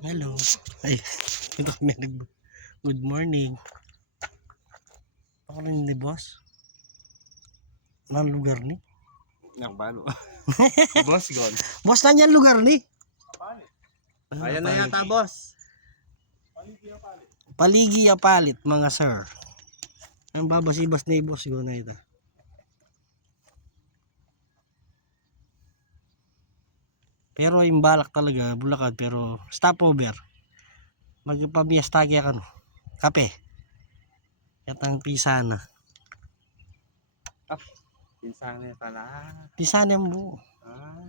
Hello. Ay, ito kami good morning. Ako rin ni boss. Anong lugar ni? Nang balo. Boss gone. Boss, nanyan lugar ni? Ayan na yata, boss. Paligi Apalit, mga sir. Ang babasibas na boss ko na ito. Pero yung balak talaga, Bulacan, pero stopover. Magpamiyastagi ka no. Kape. Katang pisana. Pinsan niya pala. Pisana mo. Ah,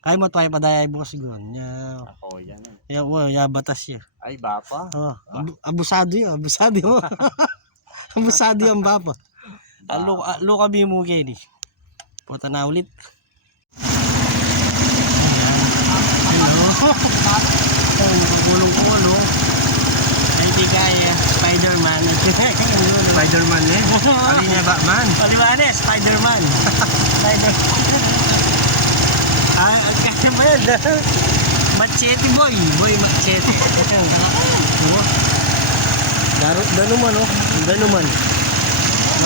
Kaya mo tayo padayay boss gon. Ya, ako yan. ya batas ya. Ay, bapa. Oh, abusado yun, abusado yun. Abusado yung bapa. Alo kami mo kayo ni. Punta na ulit. Hello. Nakagulong-kulong. Hindi kaya. Spider-Man. Spider-Man eh. Ali niya Batman. Di ba ano? Spider-Man. Spider-Man. Kaya ba yan? Machete boy. Boy machete. Danuman oh. Danuman.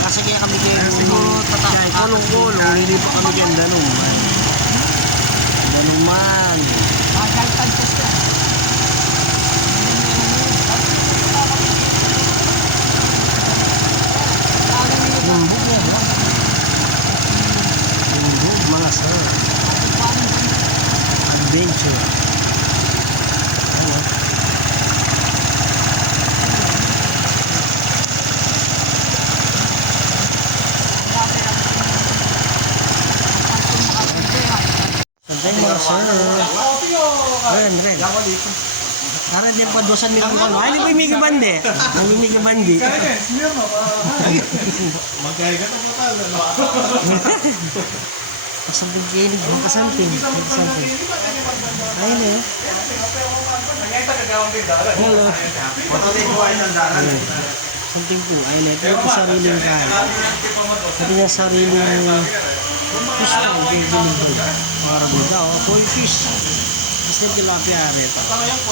Kasi kaya kami kayo. Siguro kulong-kulong. Hindi pa kami kayo danuman. Danuman. Pagkaltagpas ka. Lumbog mo ba? Lumbog mga sir. Adventure. Ano? Santay mga sir. Ren. Karena din pa dosan nilang kono. Ay, may mega bandi. May mega bandi. Magkaya ka na pala. Pasabog kayo ni magkasamping. Ayun eh. Hello. Something po. Ayun eh. Ito yung sariling kaya. Ito yung sariling fish po. Para buda o. Koi fish. Kasi tilapia areta. Marabul.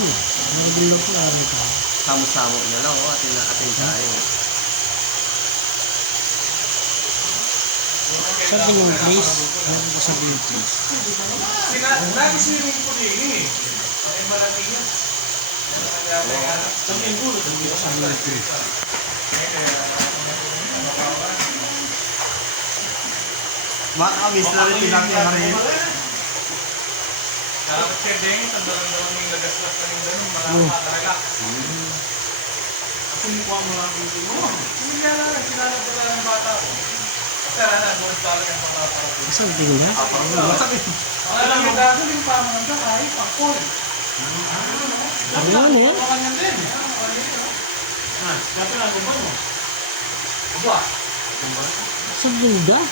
Marabul lang po areta. Samo-samo na lang. Atin tayo. Something yung place. Ano po sa place? Nag-swimming po din eh. Ay malaki yan. Something good. Makakabis na rin tilapia ka rin. Dapat siya din, tandaran-daran yung lagaslas na yung ganun, marami talaga. Kasi mukha mo lang dito mo. Hindi na lang, sinala ko lang ng bata ko. Kasi na, gold talaga yung bata ko. Something na? Ang alam yung gagawin yung pamanan ka, kahit pangkol. Ano yan eh? Baka niyan din. Dati na, gumba mo. Gumba. Something da?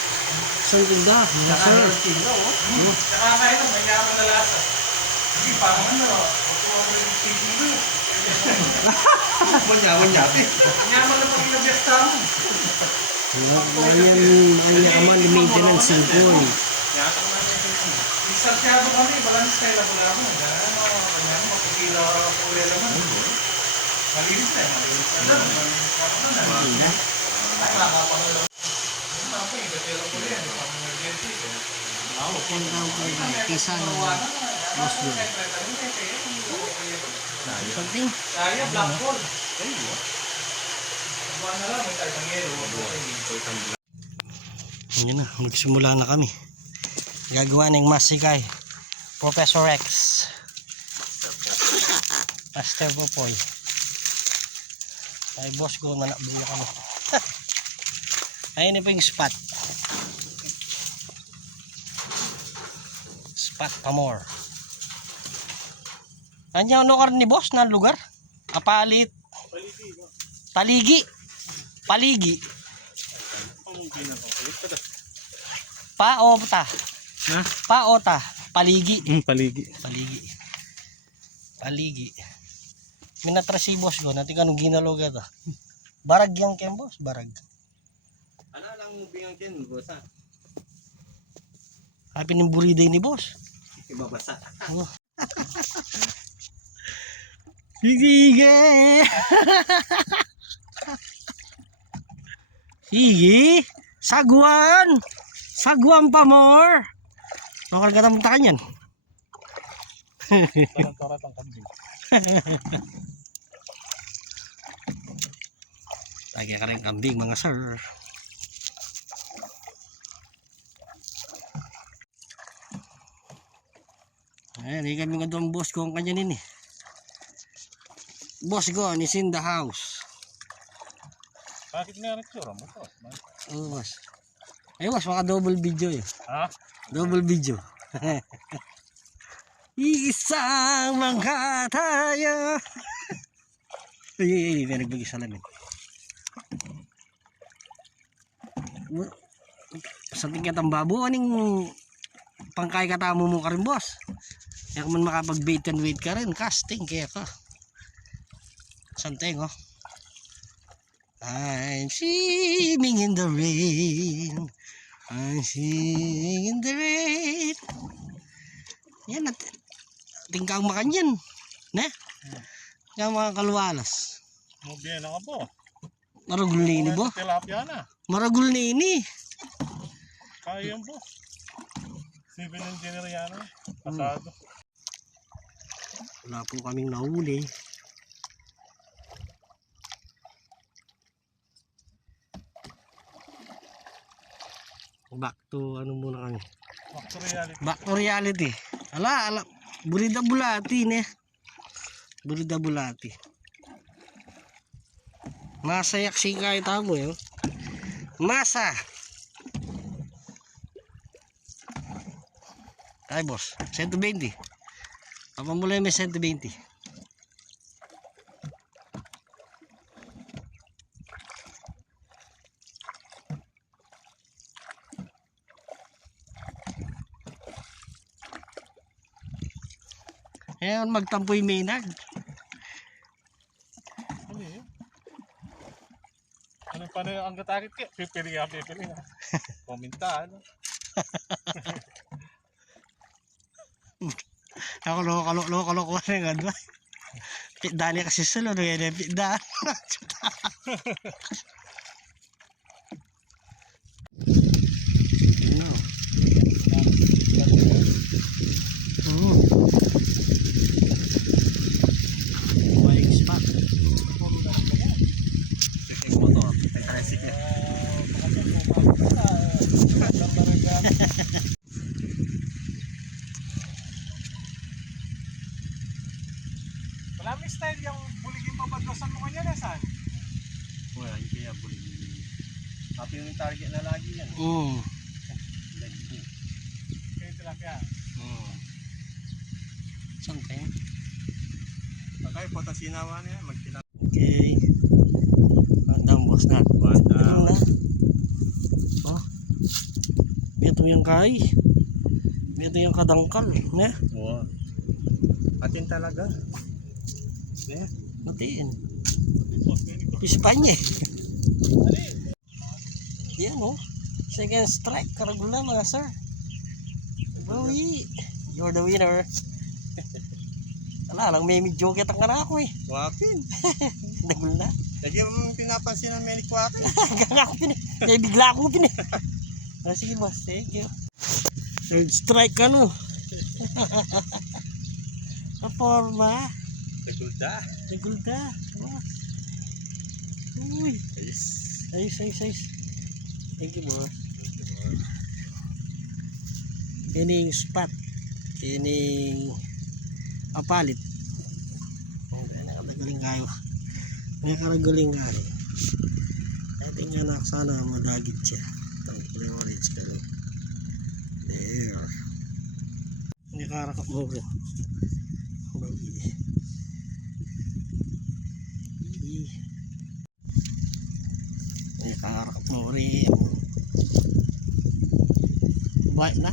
Something da? Yes sir. Nakakain may yaman na lasa. Hindi, parang ano, Manyapin. yaman na pag inabesta mo. Ang yaman ni maintenance yung pool. Isasyado kami, balance kayo lang wala mo. Kanya mo, mapipila ko ulit naman. Malinis na, malinis na. Malinis na. Nakakapanood. Tapos, igatero ko yan. Pang-emergency. Yan daw po yung pisa ng boss doon. Something? Kaya, black hole. Buwan na lang, may tayong yelo. Yan na, magsimula na kami. Gagawa ng masikay. Professor Rex. Master Popoy. Ay boss ko na nabuya kami. Ayun na po yung spot. Spot pa more. Andiyan lugar ni boss na lugar? Apalit. Paligi. Paligi. Paota. Ha? Paota. Paligi. Paligi. Paligi. Paligi. Minatra si boss ko. Natin kanong ginaloga ta. Barag yang kem boss. Barag. Ano lang bingang din, boss ha? Happy ng buriday ni boss. Ibabasa. Oh. Sige! Sige! Sagwan! Sagwan pa more! Bakal ka tamang takan yan. Tarat-tarat ang kambing. Lagi ka rin kambing mga sir. Ayan, hindi kami nga doon boss ko ang kanya nini. Boss ko, is in the house. Bakit nga nagsura mo to? Oo boss. Ay boss, maka double video eh. Ha? Double video. Isang mga tayo. Ay, may nagbagi salamin. Sa tingkat ang babo, aning pangkay katamo mo ka rin boss. Kaya kung man makapag bait and wait ka rin, casting kaya ka. Santeng oh. I'm swimming in the rain. I'm swimming in the rain. Yan at tingkang makanyan. Ne? Yan mga kalwalas. Mabiyay na ka po. Maragul na ini bo. Tilapia na. Maragul na ini. Kaya yan po. Civil engineer yan. Pasado. Wala po kaming nahuli. Back to ano muna kami. Back to reality. Back to reality. Ala. Burida bulati ne. Burida bulati. Masa yaksi kahit mo yun. Masa. Ay boss, 120. Apa mulai may 120. Ayan, magtampoy Maynard. Ano yun? Ano pa na ang gatakit ka? Pipili ka. Komentar. Ako loko na nga ba? Pitdani kasi salo na yan, pitdaan. Balik spot. Checking motor. Tricycle. Wala may style yung buligin papadlosan mo kanya na saan? Wala, hindi kaya bulig. Happy yung target na lagi yan. Let's go. Kaya tilapia. Something. Okay, potasinawa na yan. Magtilap. Okay. Bandang boss na. Ano na? Oh. Ito yung kay. Ito yung kadangkal. Ne? Oo. Atin talaga. Ne? Matiin. Pispanya. Yan oh. Second strike. Karagula mga sir. Bawi. You're the winner. Wala lang may medyo kitang ka na ako eh. Wapin. Nagul na. Lagi mo pinapansin ng menik wapin. Hanggang ako pin eh. Kaya bigla ako pin eh. Sige boss. Thank you. Third strike ka no. Kaporma. Nagulda. Nagulda. Uy. Ayos. Thank you boss. Kining spot. Kining apalit. Nakagaling kayo. Nakagaling kayo. Ating anak sana madagit siya. Itong kulay orange ka rin. There. Nakarakap mo rin. Nakarakap mo rin. Baik na.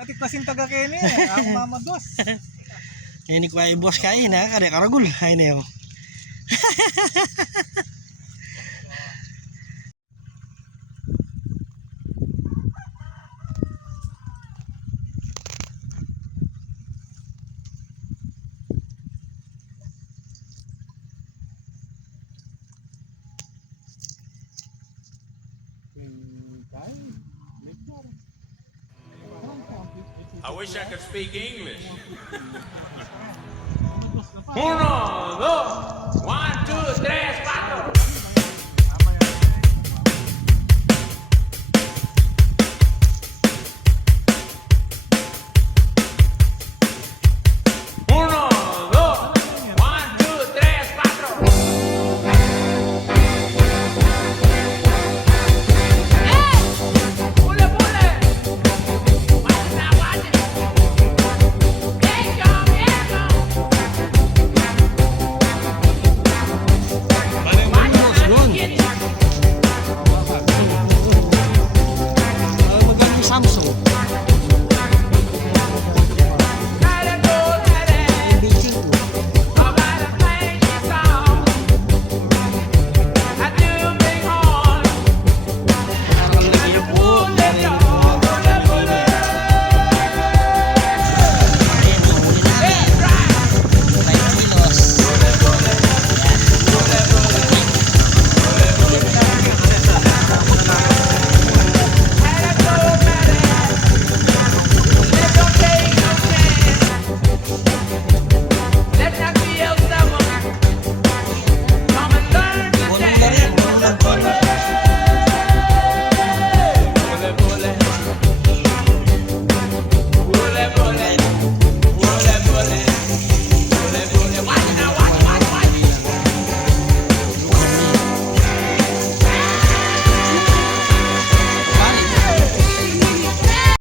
Dati kasing taga Kenya eh. Ang mama dos. Ini ko ay boss kain ha, kada karagul. Ay na yun. I wish I could speak English. Uno, dos.